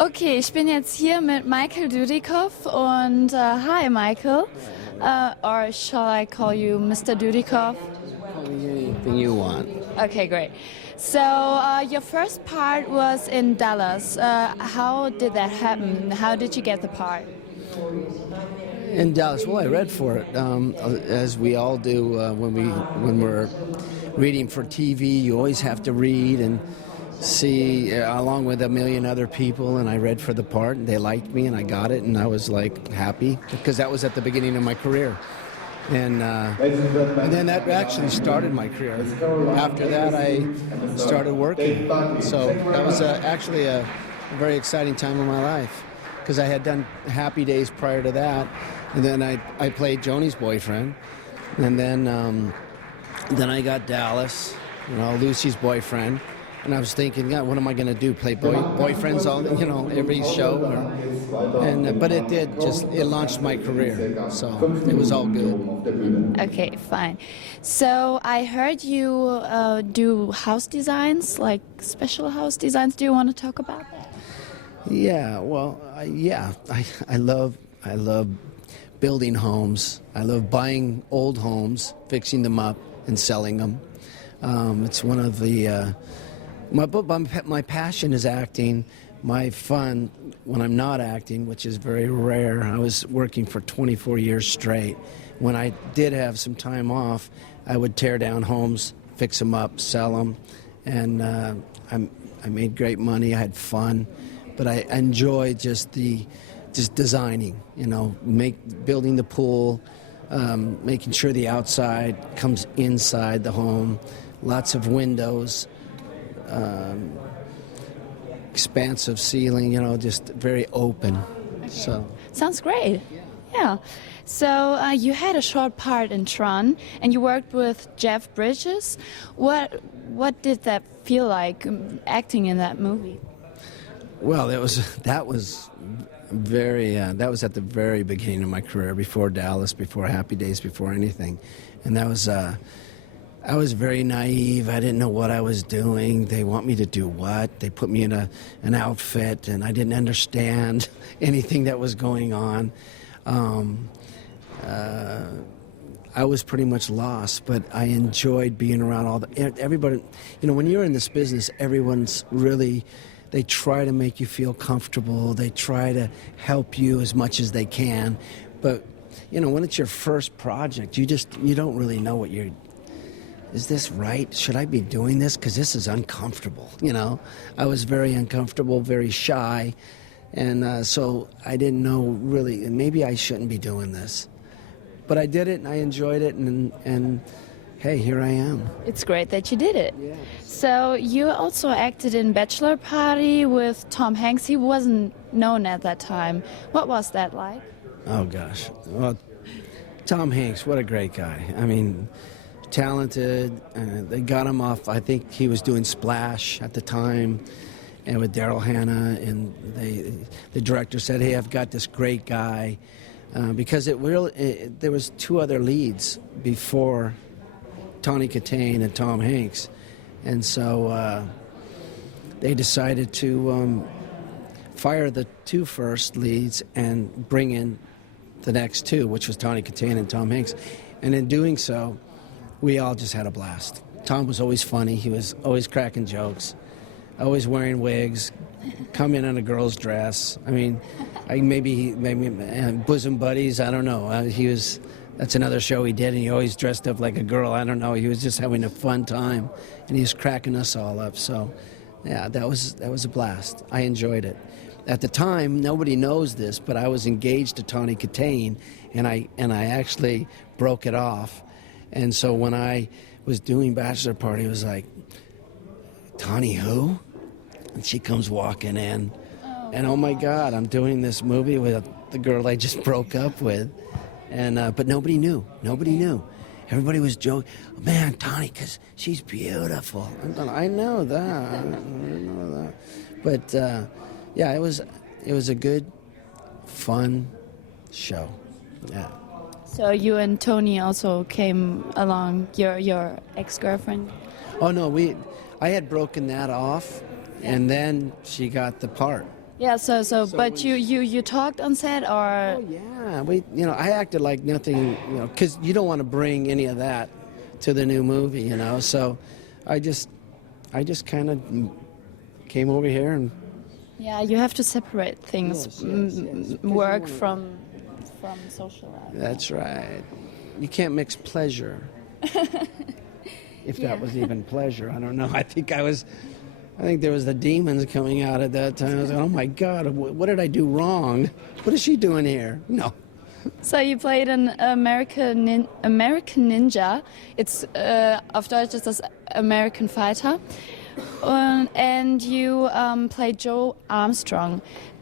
Okay, ich bin jetzt hier mit Michael Dudikoff und hi Michael, or shall I call you Mr. Dudikoff? Call me anything you want. Okay, great. So your first part was in Dallas. How did that happen? How did you get the part? In Dallas, well, I read for it, as we all do when we're reading for TV. You always have to read and see along with a million other people, and I read for the part, and they liked me, and I got it, and I was like happy because that was at the beginning of my career, and then that actually started my career. After that, I started working, so that was actually a very exciting time in my life because I had done Happy Days prior to that, and then I played Joni's boyfriend, and then I got Dallas, Lucy's boyfriend. And I was thinking, God, what am I going to do? Play boyfriends all, every show? But it did it launched my career, so it was all good. Okay, fine. So I heard you do house designs, like special house designs. Do you want to talk about that? Yeah, well, I love building homes. I love buying old homes, fixing them up, and selling them. It's one of the My passion is acting. My fun when I'm not acting, which is very rare. I was working for 24 years straight. When I did have some time off, I would tear down homes, fix them up, sell them, and I made great money. I had fun, but I enjoyed just designing. Building the pool, making sure the outside comes inside the home, lots of windows. Expansive ceiling, just very open. Okay. So sounds great. Yeah. So you had a short part in Tron, and you worked with Jeff Bridges. What did that feel like, acting in that movie? Well, that was very that was at the very beginning of my career, before Dallas, before Happy Days, before anything, and that was. I was very naive. I didn't know what I was doing. They want me to do what? They put me in an outfit, and I didn't understand anything that was going on. I was pretty much lost, but I enjoyed being around everybody. When you're in this business, everyone's really, they try to make you feel comfortable. They try to help you as much as they can. But, when it's your first project, you don't really know what you're. Is this right? Should I be doing this? Because this is uncomfortable, I was very uncomfortable, very shy, and so I didn't know really, maybe I shouldn't be doing this. But I did it, and I enjoyed it, and hey, here I am. It's great that you did it. Yes. So you also acted in Bachelor Party with Tom Hanks. He wasn't known at that time. What was that like? Oh, gosh. Well, Tom Hanks, what a great guy. I mean, talented. They got him off, I think he was doing Splash at the time, and with Daryl Hannah, and the director said, hey, I've got this great guy, because there was two other leads before Tawny Kitaen and Tom Hanks, and so they decided to fire the two first leads and bring in the next two, which was Tawny Kitaen and Tom Hanks, and in doing so, we all just had a blast. Tom was always funny. He was always cracking jokes, always wearing wigs, come in a girl's dress. I mean, maybe bosom buddies, I don't know. That's another show he did, and he always dressed up like a girl. I don't know. He was just having a fun time, and he was cracking us all up. So, yeah, that was a blast. I enjoyed it. At the time, nobody knows this, but I was engaged to Tawny Kitaen, and I actually broke it off. And so when I was doing Bachelor Party, it was like, Tawny who? And she comes walking in. And oh my God, I'm doing this movie with the girl I just broke up with. And but nobody knew. Nobody knew. Everybody was joking, man, Tawny, because she's beautiful. I know that. I know that. But yeah, it was a good, fun show. Yeah. So you and Tony also came along, your ex-girlfriend? Oh no, I had broken that off, and then she got the part. Yeah, but you talked on set, or? Oh yeah, I acted like nothing, because you don't want to bring any of that to the new movie, So I just kind of came over here and. Yeah, you have to separate things, Yes. work from social life. That's right. You can't mix pleasure. If that was even pleasure, I don't know. I think there was the demons coming out at that time. I was like, oh my God, what did I do wrong? What is she doing here? No. So you played an American ninja. It's auf Deutsch ist das American Fighter, and you played Joe Armstrong.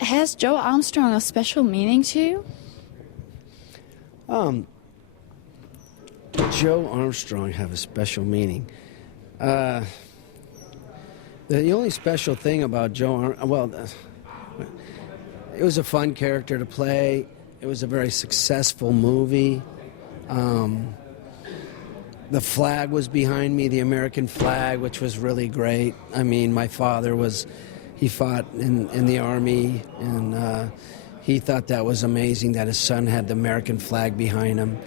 Has Joe Armstrong a special meaning to you? Joe Armstrong have a special meaning. The only special thing about Joe it was a fun character to play. It was a very successful movie. The flag was behind me, the American flag, which was really great. I mean, my father he fought in the Army, and he thought that was amazing that his son had the American flag behind him.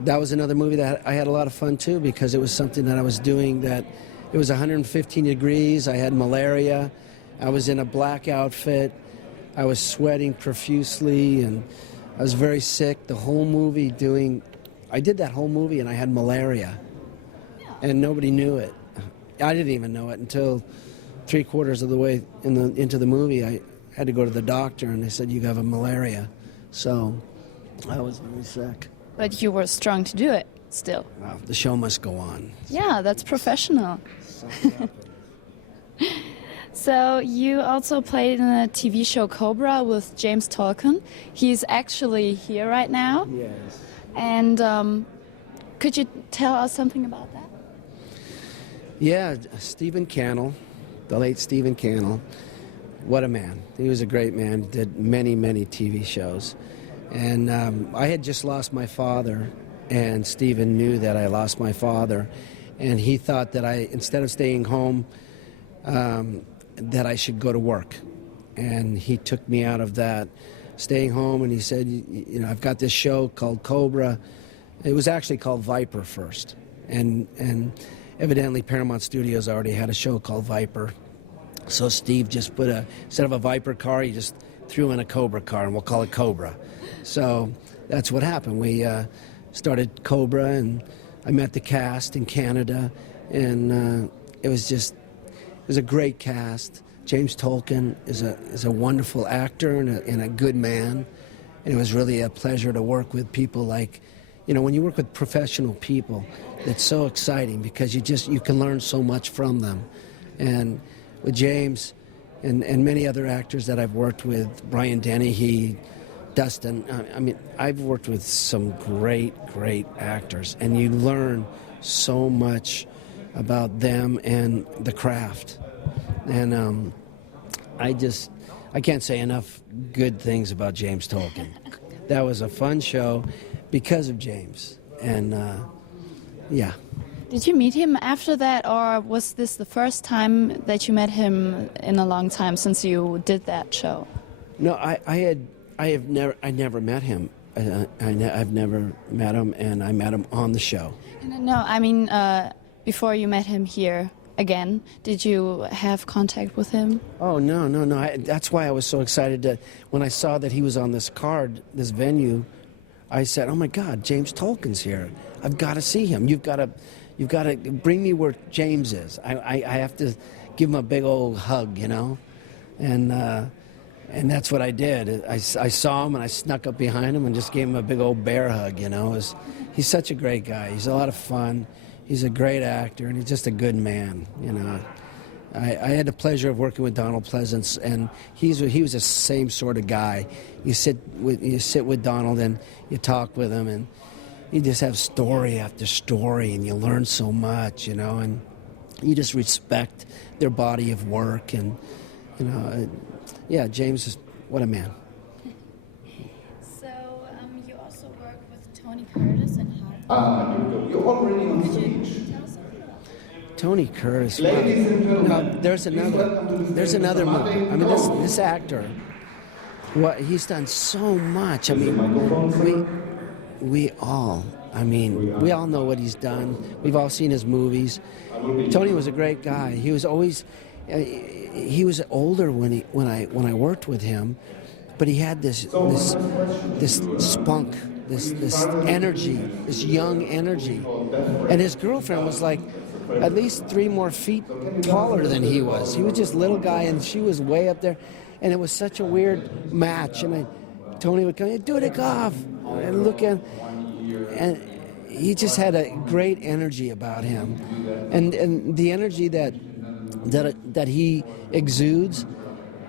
That was another movie that I had a lot of fun too, because it was something that I was doing that it was 115 degrees. I had malaria. I was in a black outfit. I was sweating profusely, and I was very sick. The whole movie I did that whole movie, and I had malaria, and nobody knew it. I didn't even know it until 3/4 of the way into the movie. I had to go to the doctor, and they said, you have a malaria. So I was very sick. But you were strong to do it still. Wow, the show must go on. Yeah, that's professional. So you also played in a TV show Cobra with James Tolkien. He's actually here right now. Yes. And could you tell us something about that? Yeah, Stephen Cannell, the late Stephen Cannell. What a man. He was a great man. Did many, many TV shows. And I had just lost my father, and Stephen knew that I lost my father. And he thought that instead of staying home, that I should go to work. And he took me out of that, staying home, and he said, I've got this show called Cobra. It was actually called Viper first. And evidently Paramount Studios already had a show called Viper. So Steve just instead of a Viper car, he just threw in a Cobra car, and we'll call it Cobra. So that's what happened. We started Cobra, and I met the cast in Canada, and it was a great cast. James Tolkien is a wonderful actor and a good man, and it was really a pleasure to work with people like, when you work with professional people, it's so exciting because you can learn so much from them. And with James and many other actors that I've worked with, Brian Dennehy, Dustin, I've worked with some great, great actors, and you learn so much about them and the craft. And I can't say enough good things about James Tolkien. That was a fun show because of James. And yeah. Did you meet him after that, or was this the first time that you met him in a long time since you did that show? No, I never met him. I've never met him, and I met him on the show. No, I mean before you met him here again, did you have contact with him? Oh no! That's why I was so excited when I saw that he was on this card, this venue. I said, "Oh my God, James Tolkien's here! I've got to see him. You've got to bring me where James is. I have to give him a big old hug, And that's what I did. I saw him, and I snuck up behind him and just gave him a big old bear hug, He's such a great guy. He's a lot of fun. He's a great actor, and he's just a good man, I had the pleasure of working with Donald Pleasance, and he was the same sort of guy. You sit with Donald, and you talk with him, and you just have story after story, and you learn so much, and you just respect their body of work, and yeah, James is what a man. So you also work with Tony Curtis and Hart. You're already on stage. Tell us something about Tony Curtis. Wow. No, there's another movie. I mean, this actor, he's done so much. I mean, we all know what he's done. We've all seen his movies. Tony was a great guy. He was always, he was older when I worked with him, but he had this spunk, this energy, this young energy. And his girlfriend was like at least 3 more feet taller than he was. He was just a little guy, and she was way up there. And it was such a weird match. And Tony would come, Dudikoff, and look at, and he just had a great energy about him. And the energy that he exudes,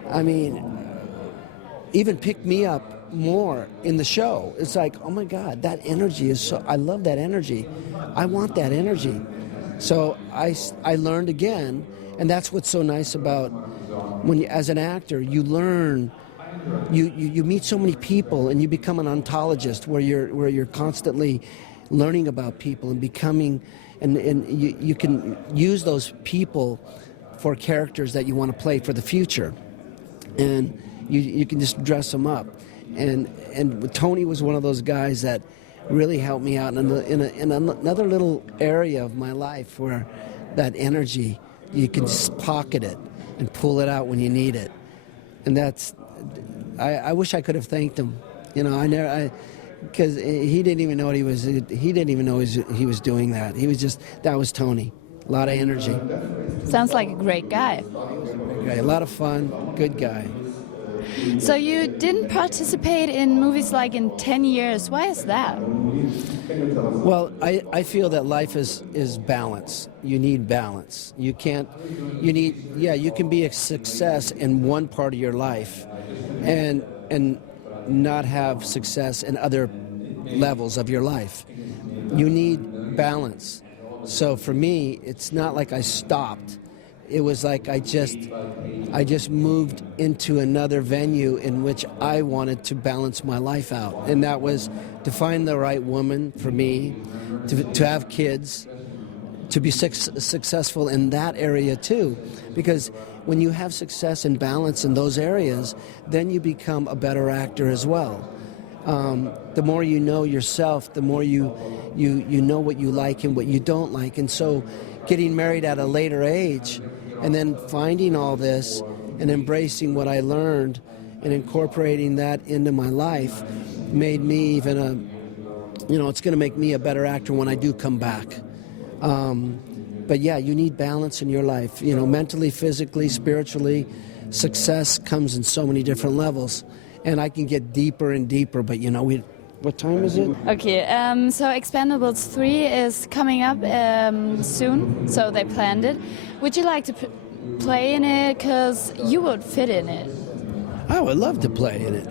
I mean, even picked me up more in the show. It's like, oh my God, that energy is so, I love that energy. I want that energy. So I learned again, and that's what's so nice about when you, as an actor, you learn, you meet so many people, and you become an ontologist where you're constantly learning about people and becoming, and you can use those people for characters that you want to play for the future, and you can just dress them up. And Tony was one of those guys that really helped me out in another little area of my life where that energy, you can just pocket it and pull it out when you need it. And that's, I wish I could have thanked him. You know, because he didn't even know what he didn't even know he was doing that. He was just, that was Tony. A lot of energy. Sounds like a great guy. A lot of fun, good guy. So you didn't participate in movies like in 10 years. Why is that? Well, I feel that life is balance. You need balance. You can be a success in one part of your life and not have success in other levels of your life. You need balance. So for me, it's not like I stopped. It was like I just moved into another venue in which I wanted to balance my life out. And that was to find the right woman for me, to have kids, to be successful in that area too. Because when you have success and balance in those areas, then you become a better actor as well. The more you know yourself, the more you know what you like and what you don't like. And so getting married at a later age and then finding all this and embracing what I learned and incorporating that into my life made me even it's going to make me a better actor when I do come back. But yeah, you need balance in your life, mentally, physically, spiritually. Success comes in so many different levels. And I can get deeper and deeper, but what time is it? Okay, so Expendables 3 is coming up soon, so they planned it. Would you like to play in it? Because you would fit in it. I would love to play in it.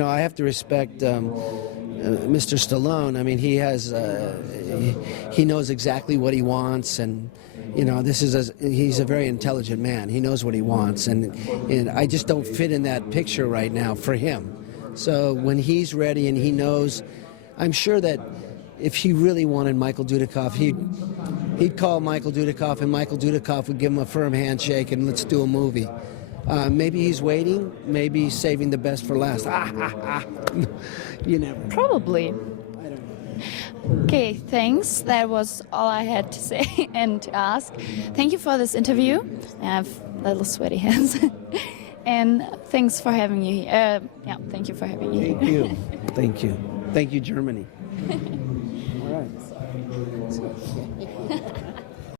I have to respect Mr. Stallone. I mean, he knows exactly what he wants, and he's a very intelligent man. He knows what he wants, and I just don't fit in that picture right now for him. So when he's ready and he knows, I'm sure that if he really wanted Michael Dudikoff, he'd call Michael Dudikoff, and Michael Dudikoff would give him a firm handshake and let's do a movie. Maybe he's waiting, maybe he's saving the best for last. You never know. Probably. Okay, thanks. That was all I had to say and to ask. Thank you for this interview. I have little sweaty hands. And thanks for having you here. Thank you for having me. Thank you. Thank you. Thank you, Germany. All right.